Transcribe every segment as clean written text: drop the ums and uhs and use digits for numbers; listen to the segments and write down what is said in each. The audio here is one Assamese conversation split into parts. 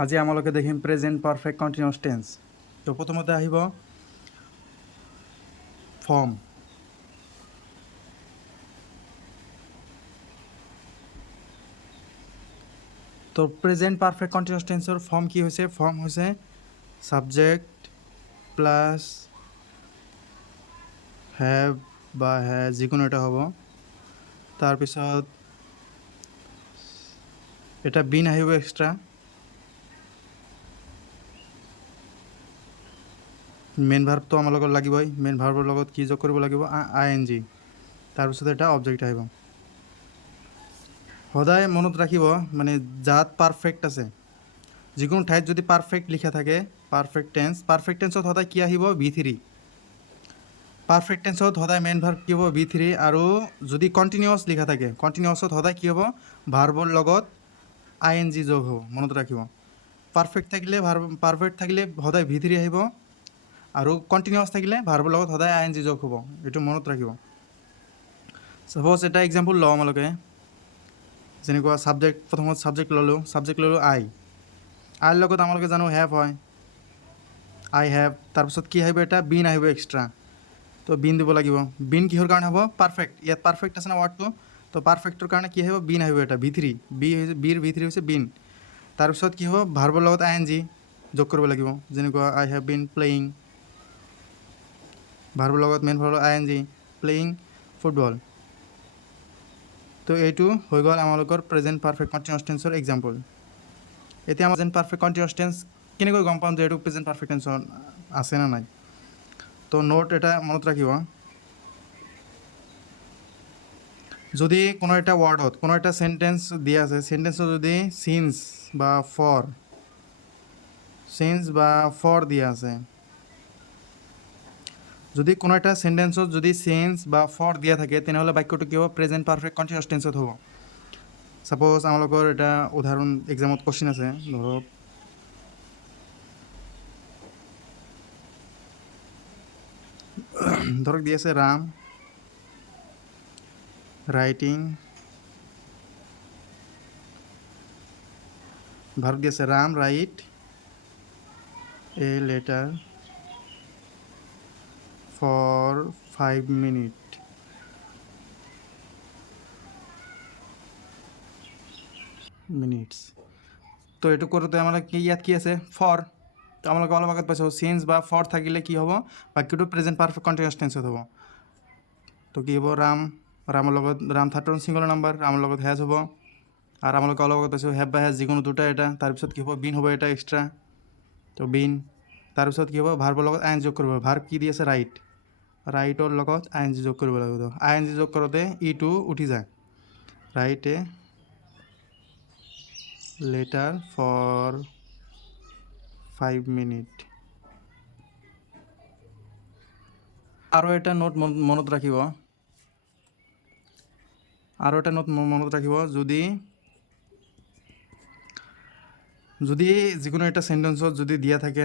আজি আমালোকে দেখিম প্ৰেজেণ্ট পাৰফেক্ট কণ্টিনিউৱাছ টেন্স। তো প্ৰথমতে আহিব ফৰ্ম। তো প্ৰেজেণ্ট পাৰফেক্ট কণ্টিনিউৱাছ টেন্সৰ ফৰ্ম কি হৈছে? ফৰ্ম হৈছে ছাবজেক্ট প্লাছ হেভ বা হেজ, যিকোনো এটা হ'ব। তাৰপিছত এটা বিন আহিব এক্সট্ৰা, মেইন ভাৰ্বটো আমাৰ লগত লাগিবই। মেইন ভাৰ্বৰ লগত কি যোগ কৰিব লাগিব? ING। তাৰপিছত এটা অবজেক্ট আহিব। সদায় মনত ৰাখিব, মানে যাত পাৰফেক্ট আছে, যিকোনো ঠাইত যদি পাৰফেক্ট লিখা থাকে, পাৰফেক্ট টেন্সত সদায় কি আহিব? V3। পাৰফেক্ট টেন্সত সদায় মেইন ভাৰ্ব কি হ'ব? V3। আৰু যদি কণ্টিনিউৱাছ লিখা থাকে, কণ্টিনিউৱাছত সদায় কি হ'ব? ভাৰ্বৰ লগত ING যোগ হ'ব, মনত ৰাখিব। পাৰফেক্ট থাকিলে সদায় V3 আহিব, আৰু কণ্টিনিউৱাছ থাকিলে ভাৰ্বৰ লগত সদায় ING যোগ হ'ব, এইটো মনত ৰাখিব। ছাপ'জ এটা এক্সাম্পল লওঁ আমালোকে, যেনেকুৱা প্ৰথমত ছাবজেক্ট ল'লোঁ আইৰ লগত আমালোকে জানো হেভ হয়, আই হেভ। তাৰপিছত কি আহিব? এটা বিন আহিব এক্সট্ৰা, তো বিন দিব লাগিব। বিন কিহৰ কাৰণে হ'ব? পাৰফেক্ট। ইয়াত পাৰফেক্ট আছে না ৱাৰ্ডটো, তো পাৰফেক্টৰ কাৰণে কি আহিব? বিন আহিব এটা, V3। বিৰ V3 হৈছে বিন। তাৰপিছত কি হ'ব? ভাৰ্বৰ লগত ING যোগ কৰিব লাগিব, যেনেকুৱা আই হেভ বিন প্লেয়িং। ভাৰ্বৰ লগত মেইন ভাৰ্বৰ ING, প্লেয়িং ফুটবল। তো এইটো হৈ গ'ল আমালোকৰ প্ৰেজেণ্ট পাৰফেক্ট কণ্টিনিউৱাছ টেন্সৰ এক্সাম্পল। এতিয়া আমাৰ প্ৰেজেণ্ট পাৰফেক্ট কণ্টিনিউৱাছ টেন্স কেনেকৈ গম পাম যে এইটো প্ৰেজেণ্ট পাৰফেক্ট টেন্সৰ আছে নে নাই? তো নোট এটা মনত ৰাখিব, যদি কোনো এটা ৱাৰ্ডত কোনো এটা চেণ্টেন্স দিয়া আছে, চেণ্টেন্সত যদি চিন্স বা ফৰ দিয়া আছে, যদি কোনো এটা চেণ্টেন্সত যদি চেঞ্জ বা ফৰ দিয়া থাকে, তেনেহ'লে বাক্যটো কি হ'ব? প্ৰেজেণ্ট পাৰফেক্ট কণ্টিনিউৱাছ টেন্সত হ'ব। ছাপ'জ আমালোকৰ এটা উদাহৰণ এক্সামত কুৱেশ্যন আছে, ধৰক দি আছে ৰাম ৰাইটিং, ভাৰ্ব দি আছে Ram write a letter for 5 minutes. তো এইটো কৰোঁতে আমাৰ ইয়াত কি আছে? ফৰ। তো আমালোকে অলপ আগত পাইছোঁ, চেঞ্জ বা ফৰ থাকিলে কি হ'ব? বাক্যটো প্ৰেজেণ্ট পাৰফেক্ট কণ্টিনিউৱাছ টেন্সত হ'ব। তো কি হ'ব? ৰামৰ লগত Ram third person singular number, ৰামৰ লগত হেজ হ'ব। আৰু আমালোকে অলপ আগত পাইছোঁ হেভ বা হেজ, যিকোনো দুটা এটা। তাৰপিছত কি হ'ব? বিন হ'ব এটা এক্সট্ৰা, তো বিন। তাৰপিছত কি হ'ব? ভাৰ্বৰ লগত ING যোগ কৰিব। ভাৰ্ব কি দি আছে? ৰাইটৰ লগত ING যোগ কৰিব লাগিব। ING যোগ কৰোঁতে ইটো উঠি যায়, write a letter for 5 minute. আৰু এটা নোট মনত ৰাখিব, যদি যিকোনো এটা চেণ্টেন্সত যদি দিয়া থাকে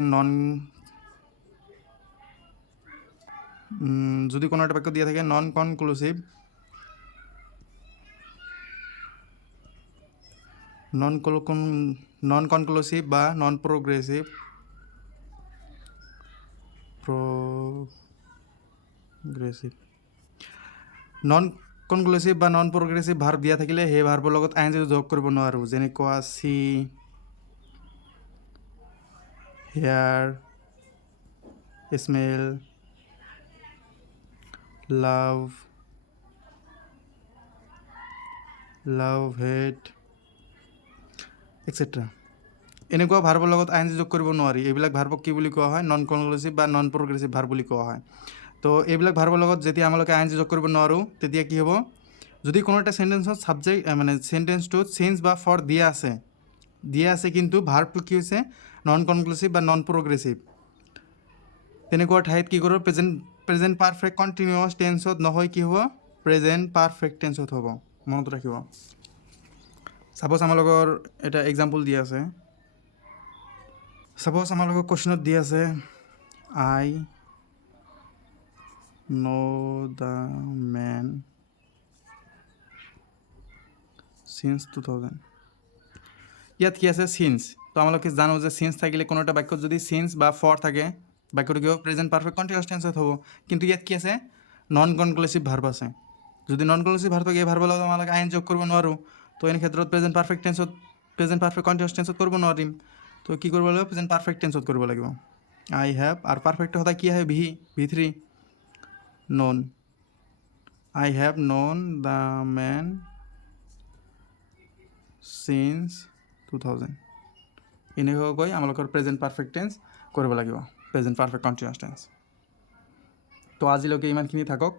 যদি কোনো এটা বাক্য দিয়া থাকে নন কনক্লুচিভ বা নন প্ৰগ্ৰেছিভ ভাৰ্ব দিয়া থাকিলে সেই ভাৰ্বৰ লগত ING যোগ কৰিব নোৱাৰোঁ, যেনেকুৱা সি, হেয়াৰ, স্মেল, লাভ, হেট, এক্সেট্ৰা। এনেকুৱা ভাৰ্বৰ লগত ING যোগ কৰিব নোৱাৰি। এইবিলাক ভাৰ্বক কি বুলি কোৱা হয়? নন কনক্লুচিভ বা নন প্ৰগ্ৰেছিভ ভাৰ্ব বুলি কোৱা হয়। তো এইবিলাক ভাৰ্বৰ লগত যেতিয়া আমালোকে ING যোগ কৰিব নোৱাৰোঁ, তেতিয়া কি হ'ব? যদি কোনো এটা চেণ্টেন্সত চেণ্টেন্সটোত চেঞ্জ বা ফৰ দিয়া আছে কিন্তু ভাৰ্বটো কি হৈছে? নন কনক্লুচিভ বা নন প্ৰগ্ৰেছিভ। তেনেকুৱা ঠাইত কি কৰোঁ? প্ৰেজেণ্ট পাৰফেক্ট কণ্টিনিউৱাছ টেন্সত নহয়, কি হ'ব? প্ৰেজেণ্ট পাৰফেক্ট টেন্সত হ'ব, মনত ৰাখিব। ছাপ'জ আমালোকৰ এটা এক্সাম্পল দি আছে, কুৱেশ্যনত দি আছে আই ন' দ্য মেন since 2000। ইয়াত কি আছে? চিন্স। তো আমালোকে জানো যে সিন্স থাকিলে কোনো এটা বাক্যত যদি সিন্স বা ফৰ থাকে বাক্যটো কি হ'ব প্ৰেজেণ্ট পাৰফেক্ট কণ্টিনিউৱাছ টেন্সত হ'ব কিন্তু ইয়াত কি আছে নন কনক্লুসিভ ভাৰ্ব আছে যদি নন কনক্লুসিভ ভাৰ্ব থাকে এই ভাৰ্বৰ লগত আমালোকে আইন যোগ কৰিব নোৱাৰোঁ তো এনে ক্ষেত্ৰত প্ৰেজেণ্ট পাৰফেক্ট কণ্টিনিউৱাছ টেন্সত কৰিব নোৱাৰিম তো কি কৰিব লাগিব প্ৰেজেণ্ট পাৰফেক্ট টেন্সত কৰিব লাগিব আই হেভ আৰু পাৰফেক্ট সদায় কি আহে ভি3 non I have known the man since 2000 এনেকৈ আমালোকৰ প্ৰেজেণ্ট পাৰফেক্ট টেন্স কৰিব লাগিব প্ৰেজেণ্ট পাৰফেক্ট কণ্টিনিউৱাছ টেন্স তো আজিলৈকে ইমানখিনি থাকক